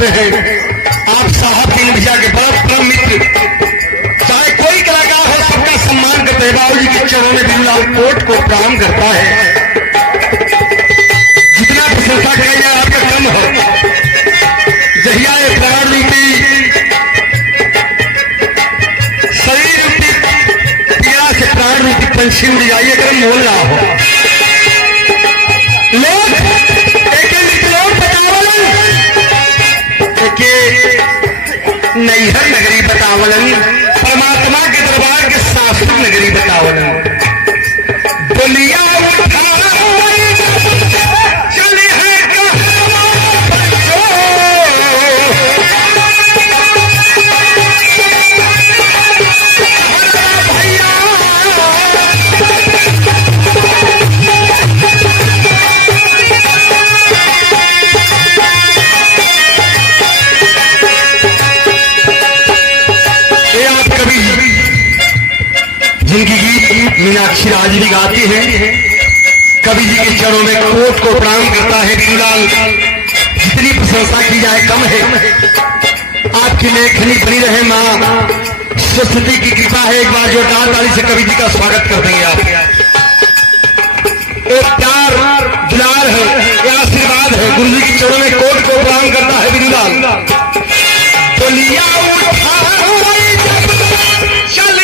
करते हैं आप साहब दीन भैया के बड़ा परम मित्र, चाहे कोई कलाकार हो सबका सम्मान करते हैं। बाबू जी के चरणों में बिरलाल कोट को प्रणाम करता है। जितना प्रशंसा किया जाए आपका कम है। जहिया प्राण रूपी शरीर रूपी पीड़ा से प्राण रूपी पंछी उड़ जाइए अगर मोल ना हो। लोग एक नैहर नगरी बतावलन, परमात्मा के दरबार के शास्त्र नगरी बतावलन। बोलिया उठा चले है जिनकी गीत मीनाक्षी राज भी गाती है। कवि जी के चरणों में कोट को प्रणाम करता है। बिरलाल जितनी प्रशंसा की जाए कम है। आपकी लेखनी बनी रहे माँ सरस्वती की कृपा है। एक बार जोरदार ताली से कवि जी का स्वागत कर देंगे आप। एक प्यार दुलार है, यह आशीर्वाद है। गुरु जी के चरणों में कोट को प्रणाम करता है बिरलाल। बोलिया उठा चल